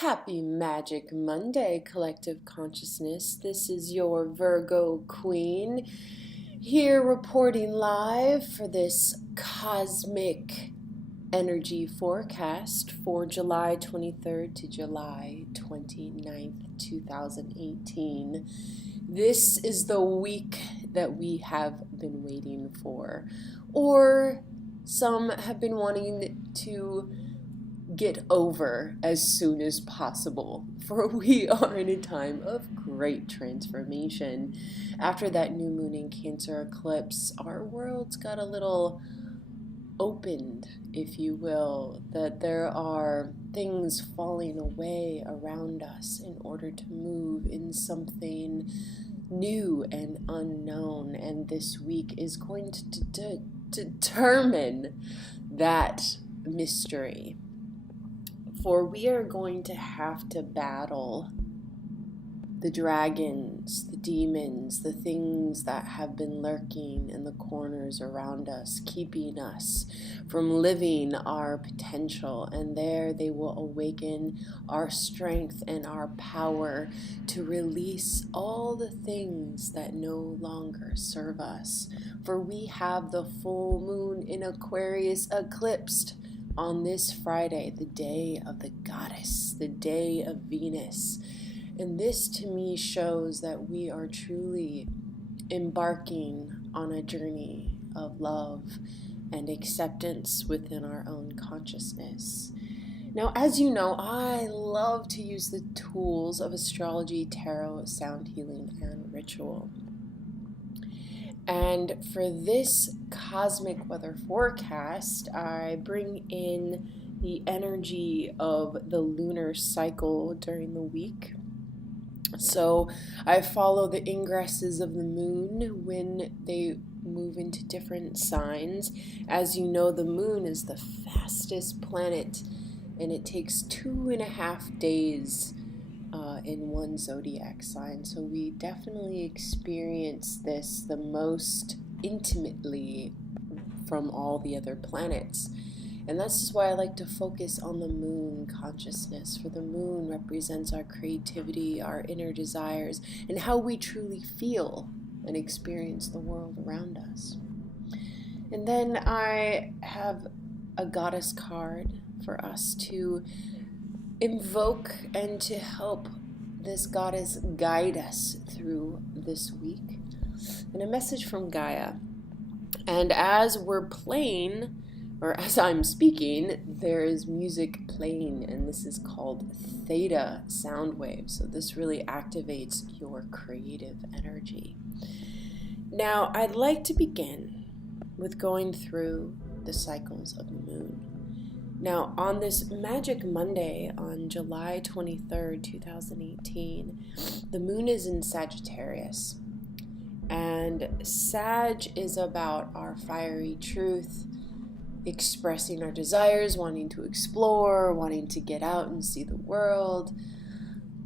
Happy Magic Monday, Collective Consciousness. This is your Virgo Queen here reporting live for this cosmic energy forecast for July 23rd to July 29th, 2018. This is the week that we have been waiting for, or some have been wanting to get over as soon as possible, for we are in a time of great transformation. After that new moon in Cancer eclipse, our world's got a little opened, if you will, that there are things falling away around us in order to move in something new and unknown, and this week is going to determine that mystery. For we are going to have to battle the dragons, the demons, the things that have been lurking in the corners around us, keeping us from living our potential. And there they will awaken our strength and our power to release all the things that no longer serve us. For we have the full moon in Aquarius eclipsed on this Friday, the day of the goddess, the day of Venus. And this to me shows that we are truly embarking on a journey of love and acceptance within our own consciousness. Now, as you know, I love to use the tools of astrology, tarot, sound healing, and ritual. And for this cosmic weather forecast, I bring in the energy of the lunar cycle during the week. So I follow the ingresses of the moon when they move into different signs. As you know, the moon is the fastest planet, and it takes 2.5 days in one zodiac sign. So we definitely experience this the most intimately from all the other planets. And that's just why I like to focus on the moon consciousness, for the moon represents our creativity, our inner desires, and how we truly feel and experience the world around us. And then I have a goddess card for us to invoke and to help this goddess guide us through this week. And a message from Gaia. And as we're playing, or as I'm speaking, there is music playing, and this is called theta sound waves. So this really activates your creative energy. Now, I'd like to begin with going through the cycles of the moon. Now, on this Magic Monday on July 23rd, 2018, the moon is in Sagittarius. And Sag is about our fiery truth, expressing our desires, wanting to explore, wanting to get out and see the world.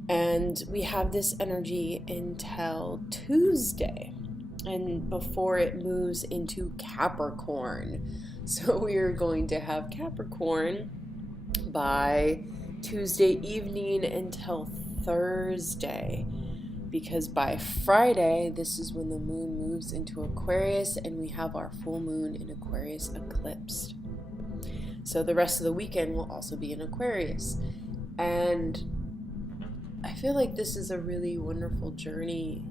And we have this energy until Tuesday, and before it moves into Capricorn. So we are going to have Capricorn by Tuesday evening until Thursday, because by Friday, this is when the moon moves into Aquarius and we have our full moon in Aquarius eclipsed. So the rest of the weekend will also be in Aquarius. And I feel like this is a really wonderful journey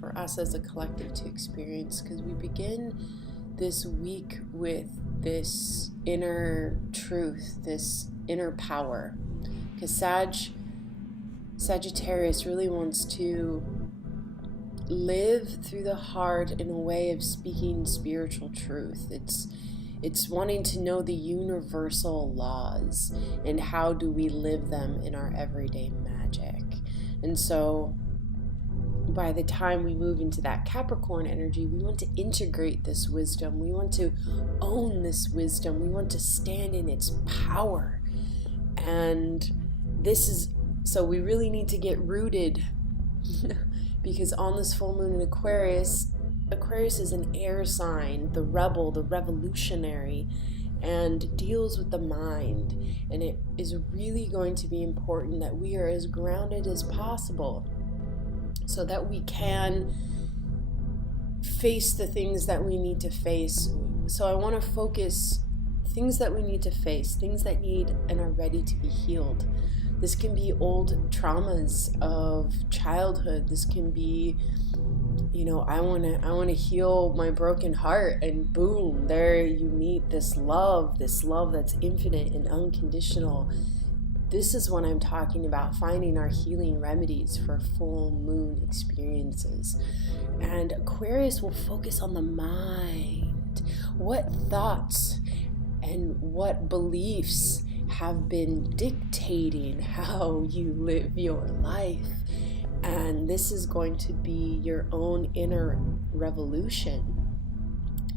for us as a collective to experience, because we begin this week with this inner truth, this inner power. Because Sagittarius really wants to live through the heart in a way of speaking spiritual truth. It's wanting to know the universal laws and how do we live them in our everyday magic. And so by the time we move into that Capricorn energy, we want to integrate this wisdom. We want to own this wisdom. We want to stand in its power. And so we really need to get rooted because on this full moon in Aquarius is an air sign, the rebel, the revolutionary. and deals with the mind. And it is really going to be important that we are as grounded as possible so that we can face the things that we need to face. So I want to focus things that we need to face, things that need and are ready to be healed. This can be old traumas of childhood. This can be, I want to heal my broken heart, and boom, there you meet this love that's infinite and unconditional. This is what I'm talking about, finding our healing remedies for full moon experiences. And Aquarius will focus on the mind. What thoughts and what beliefs have been dictating how you live your life? And this is going to be your own inner revolution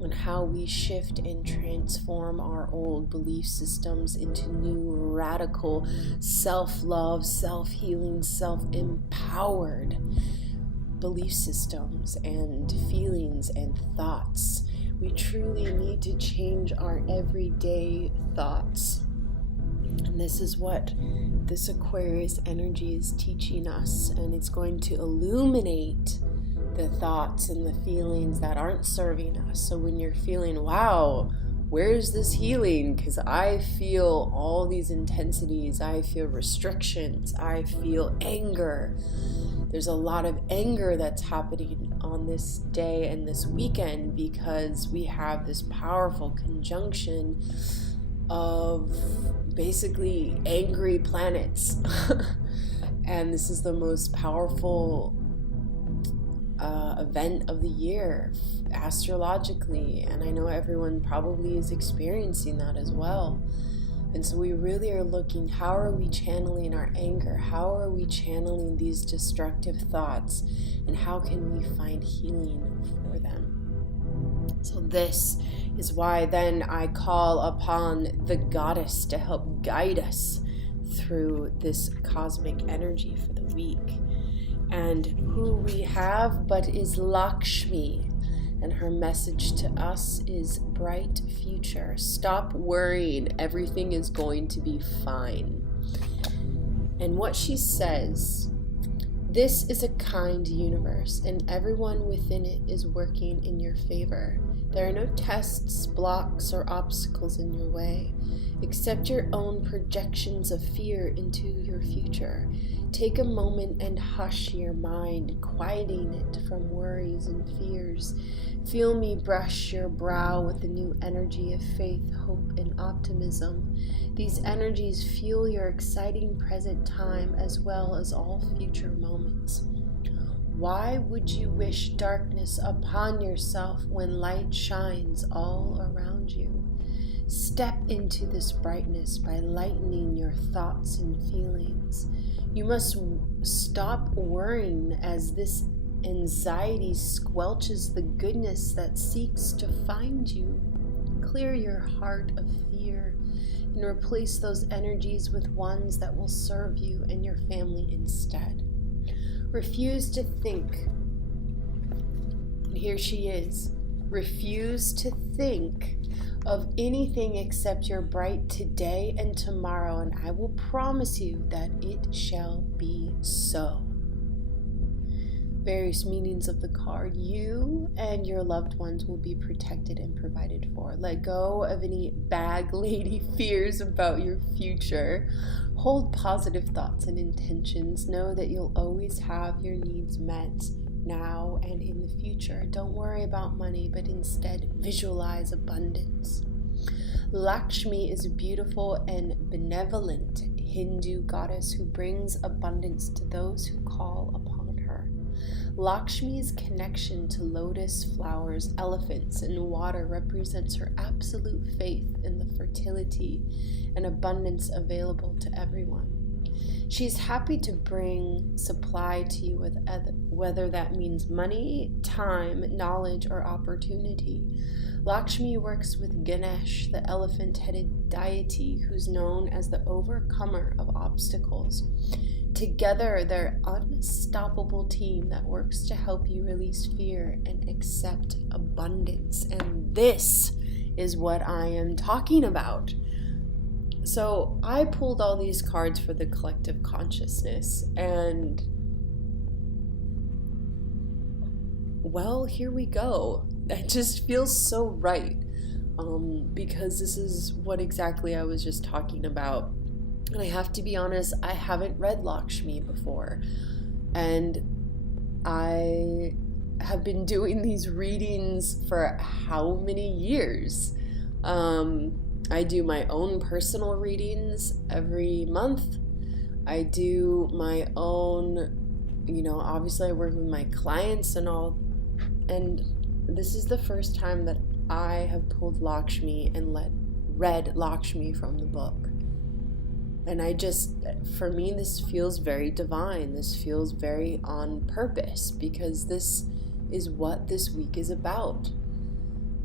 on how we shift and transform our old belief systems into new, radical, self-love, self-healing, self-empowered belief systems and feelings and thoughts. We truly need to change our everyday thoughts. And this is what this Aquarius energy is teaching us, and it's going to illuminate the thoughts and the feelings that aren't serving us. So when you're feeling, wow, where's this healing? Because I feel all these intensities, I feel restrictions, I feel anger. There's a lot of anger that's happening on this day and this weekend because we have this powerful conjunction of basically angry planets. And this is the most powerful event of the year astrologically, and I know everyone probably is experiencing that as well. And so we really are looking, how are we channeling our anger? How are we channeling these destructive thoughts? And how can we find healing for them? So this is why then I call upon the goddess to help guide us through this cosmic energy for the week. And who we have but is Lakshmi, and her message to us is bright future. Stop worrying, everything is going to be fine. And what she says, this is a kind universe, and everyone within it is working in your favor. There are no tests, blocks, or obstacles in your way, except your own projections of fear into your future. Take a moment and hush your mind, quieting it from worries and fears. Feel me brush your brow with the new energy of faith, hope, and optimism. These energies fuel your exciting present time as well as all future moments. Why would you wish darkness upon yourself when light shines all around you? Step into this brightness by lightening your thoughts and feelings. You must stop worrying as this anxiety squelches the goodness that seeks to find you. Clear your heart of fear and replace those energies with ones that will serve you and your family instead. Refuse to think, and here she is, refuse to think of anything except your bright today and tomorrow, and I will promise you that it shall be so. Various meanings of the card. You and your loved ones will be protected and provided for. Let go of any bag lady fears about your future. Hold positive thoughts and intentions. Know that you'll always have your needs met now and in the future. Don't worry about money, but instead visualize abundance. Lakshmi is a beautiful and benevolent Hindu goddess who brings abundance to those who call upon her. Lakshmi's connection to lotus flowers, elephants, and water represents her absolute faith in the fertility and abundance available to everyone. She's happy to bring supply to you with whether that means money, time, knowledge, or opportunity. Lakshmi works with Ganesh, the elephant-headed deity who's known as the overcomer of obstacles. Together, they're an unstoppable team that works to help you release fear and accept abundance. And this is what I am talking about. So I pulled all these cards for the collective consciousness, and well, here we go. It just feels so right, because this is what exactly I was just talking about. And I have to be honest, I haven't read Lakshmi before, and I have been doing these readings for how many years? I do my own personal readings every month. I do my own, obviously I work with my clients and all, and this is the first time that I have pulled Lakshmi and read Lakshmi from the book. And for me, this feels very divine. This feels very on purpose, because this is what this week is about.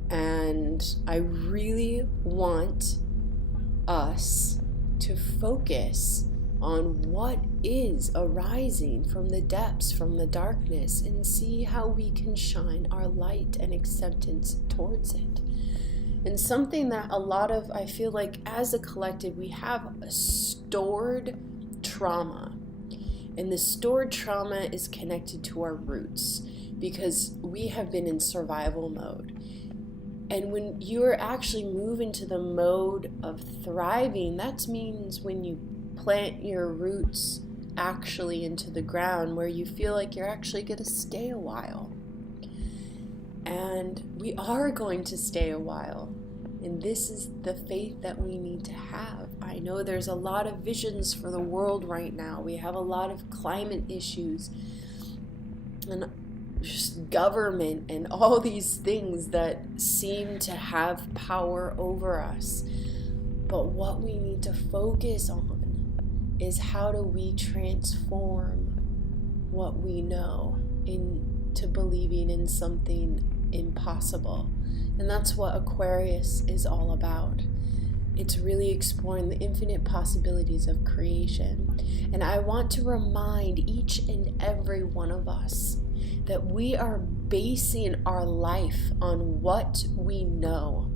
And I really want us to focus on what is arising from the depths, from the darkness, and see how we can shine our light and acceptance towards it. And something that I feel like as a collective, we have a stored trauma. And the stored trauma is connected to our roots, because we have been in survival mode. And when you're actually moving to the mode of thriving, that means when you plant your roots actually into the ground, where you feel like you're actually going to stay a while. And we are going to stay a while. And this is the faith that we need to have. I know there's a lot of visions for the world right now. We have a lot of climate issues and just government and all these things that seem to have power over us. But what we need to focus on is, how do we transform what we know into believing in something impossible? And that's what Aquarius is all about. It's really exploring the infinite possibilities of creation. And I want to remind each and every one of us that we are basing our life on what we know,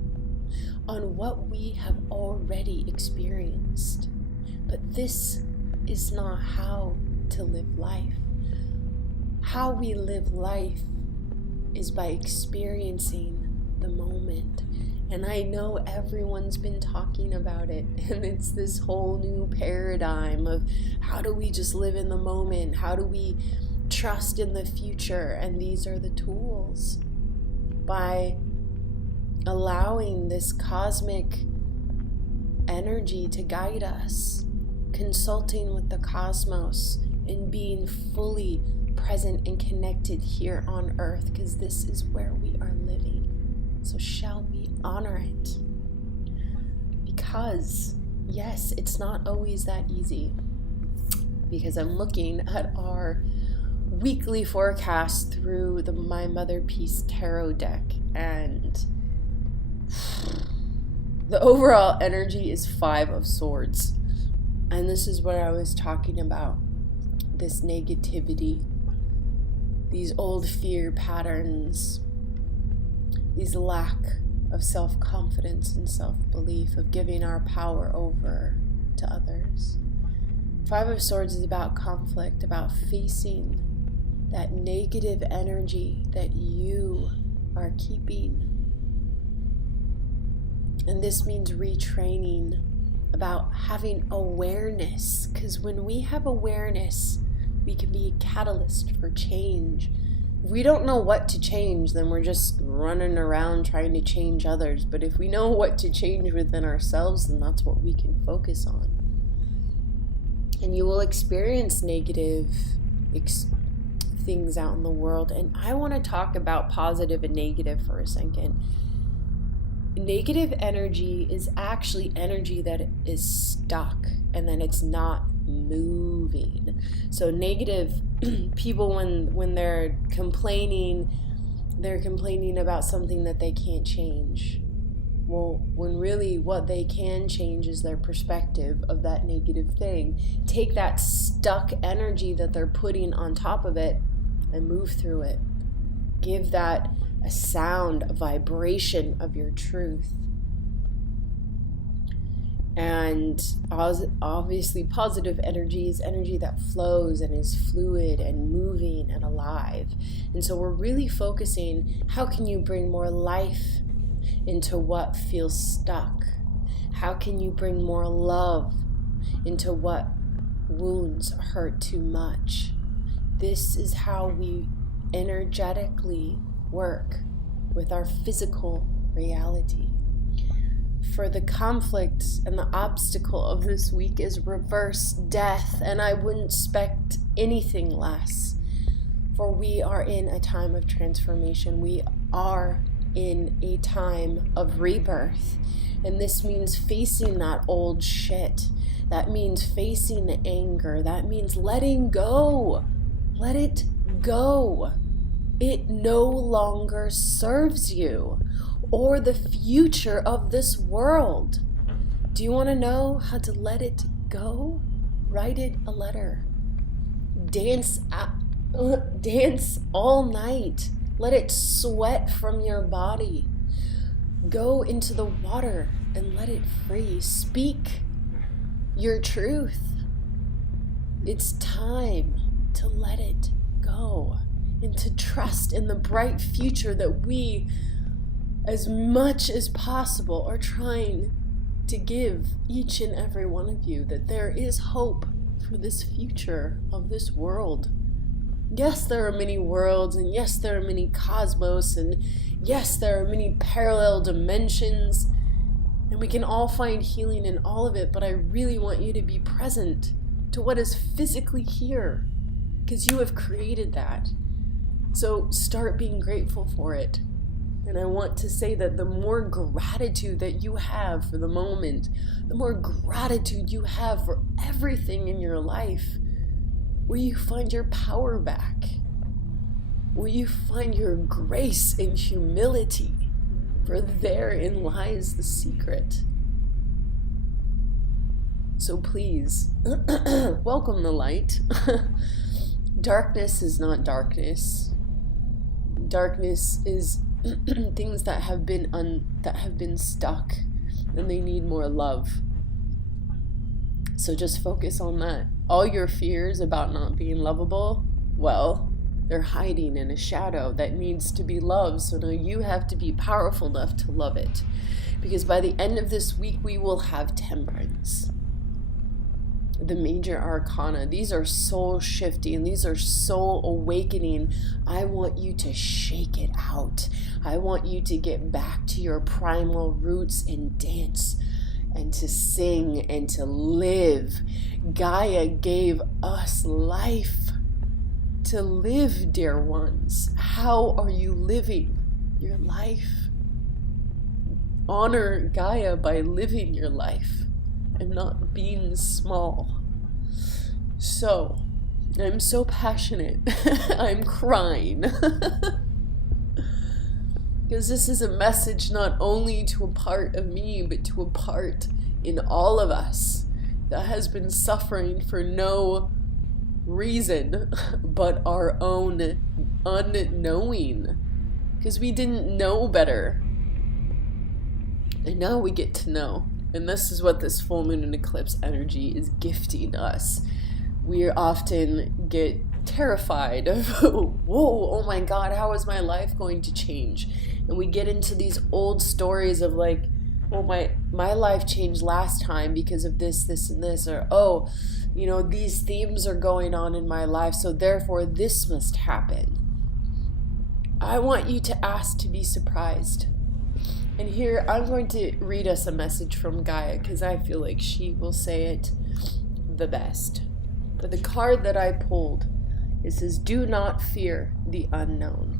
on what we have already experienced. But this is not how to live life. How we live life is by experiencing the moment. And I know everyone's been talking about it, and it's this whole new paradigm of how do we just live in the moment? How do we trust in the future? And these are the tools. By allowing this cosmic energy to guide us, consulting with the cosmos, and being fully present and connected here on earth, because this is where we are living. So shall we honor it? Because, yes, it's not always that easy. Because I'm looking at our weekly forecast through the My Mother Peace Tarot deck, and the overall energy is 5 of Swords. And this is what I was talking about. This negativity, these old fear patterns, these lack of self-confidence and self-belief, of giving our power over to others. 5 of Swords is about conflict, about facing that negative energy that you are keeping. And this means retraining, about having awareness, because when we have awareness, we can be a catalyst for change. If we don't know what to change, then we're just running around trying to change others. But if we know what to change within ourselves, then that's what we can focus on. And you will experience negative things out in the world. And I want to talk about positive and negative for a second. Negative energy is actually energy that is stuck and then it's not moving. So negative people, when they're complaining about something that they can't change. Well, when really what they can change is their perspective of that negative thing. Take that stuck energy that they're putting on top of it and move through it. Give that a sound, a vibration of your truth. And obviously positive energy is energy that flows and is fluid and moving and alive. And so we're really focusing, how can you bring more life into what feels stuck? How can you bring more love into what wounds hurt too much? This is how we energetically work with our physical reality. For the conflict and the obstacle of this week is reverse death, and I wouldn't expect anything less. For we are in a time of transformation. We are in a time of rebirth. And this means facing that old shit. That means facing the anger. That means letting go. Let it go. It no longer serves you or the future of this world. Do you want to know how to let it go? Write it a letter. Dance all night. Let it sweat from your body. Go into the water and let it free. Speak your truth. It's time to let it go and to trust in the bright future that we, as much as possible, are trying to give each and every one of you, that there is hope for this future of this world. Yes, there are many worlds, and yes, there are many cosmos, and yes, there are many parallel dimensions, and we can all find healing in all of it, but I really want you to be present to what is physically here, because you have created that. So start being grateful for it. And I want to say that the more gratitude that you have for the moment, the more gratitude you have for everything in your life, will you find your power back? Will you find your grace and humility? For therein lies the secret. So please, welcome the light. Darkness is not darkness. Darkness is things that have been stuck, and they need more love. So just focus on that. All your fears about not being lovable, well, they're hiding in a shadow that needs to be loved. So now you have to be powerful enough to love it. Because by the end of this week, we will have Temperance. The major arcana. These are soul shifting. These are soul awakening. I want you to shake it out. I want you to get back to your primal roots and dance and to sing and to live. Gaia gave us life to live, dear ones. How are you living your life? Honor Gaia by living your life and not being small. So, I'm so passionate. I'm crying. Because this is a message not only to a part of me, but to a part in all of us that has been suffering for no reason but our own unknowing. Because we didn't know better. And now we get to know. And this is what this full moon and eclipse energy is gifting us. We often get terrified of, whoa, oh my God, how is my life going to change? And we get into these old stories of like, well, my life changed last time because of this, and this, or, oh, you know, these themes are going on in my life, so therefore this must happen. I want you to ask to be surprised. And here, I'm going to read us a message from Gaia, because I feel like she will say it the best. For the card that I pulled, it says, do not fear the unknown.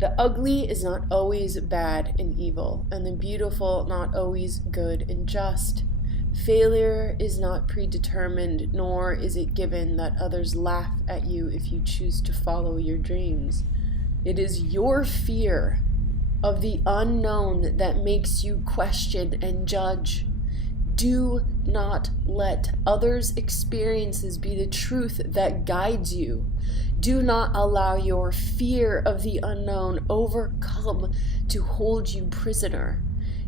The ugly is not always bad and evil, and the beautiful not always good and just. Failure is not predetermined, nor is it given that others laugh at you if you choose to follow your dreams. It is your fear of the unknown that makes you question and judge. Do not let others' experiences be the truth that guides you. Do not allow your fear of the unknown overcome to hold you prisoner.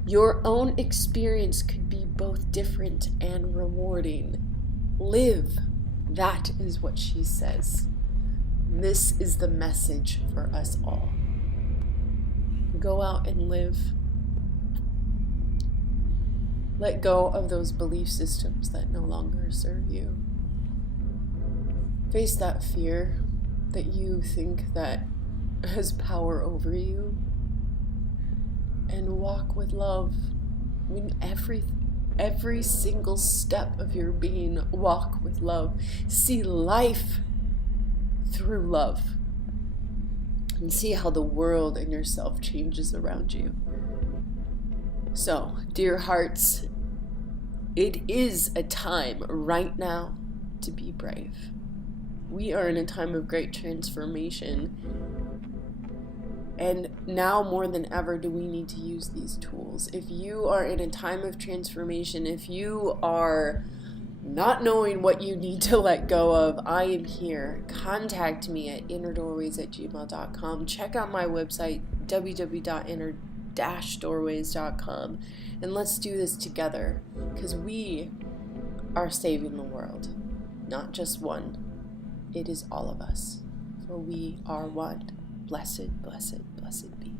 Your own experience could be both different and rewarding. Live. That is what she says. This is the message for us all. Go out and live. Let go of those belief systems that no longer serve you. Face that fear that you think that has power over you, and walk with love. I mean, every single step of your being, walk with love. See life through love, and see how the world and yourself changes around you. So, dear hearts, it is a time right now to be brave. We are in a time of great transformation, and now more than ever do we need to use these tools. If you are in a time of transformation, if you are not knowing what you need to let go of, I am here. Contact me at innerdoorways@gmail.com. Check out my website, www.inner-doorways.com, and let's do this together, because we are saving the world. Not just one. It is all of us, for we are one. Blessed, blessed, blessed be.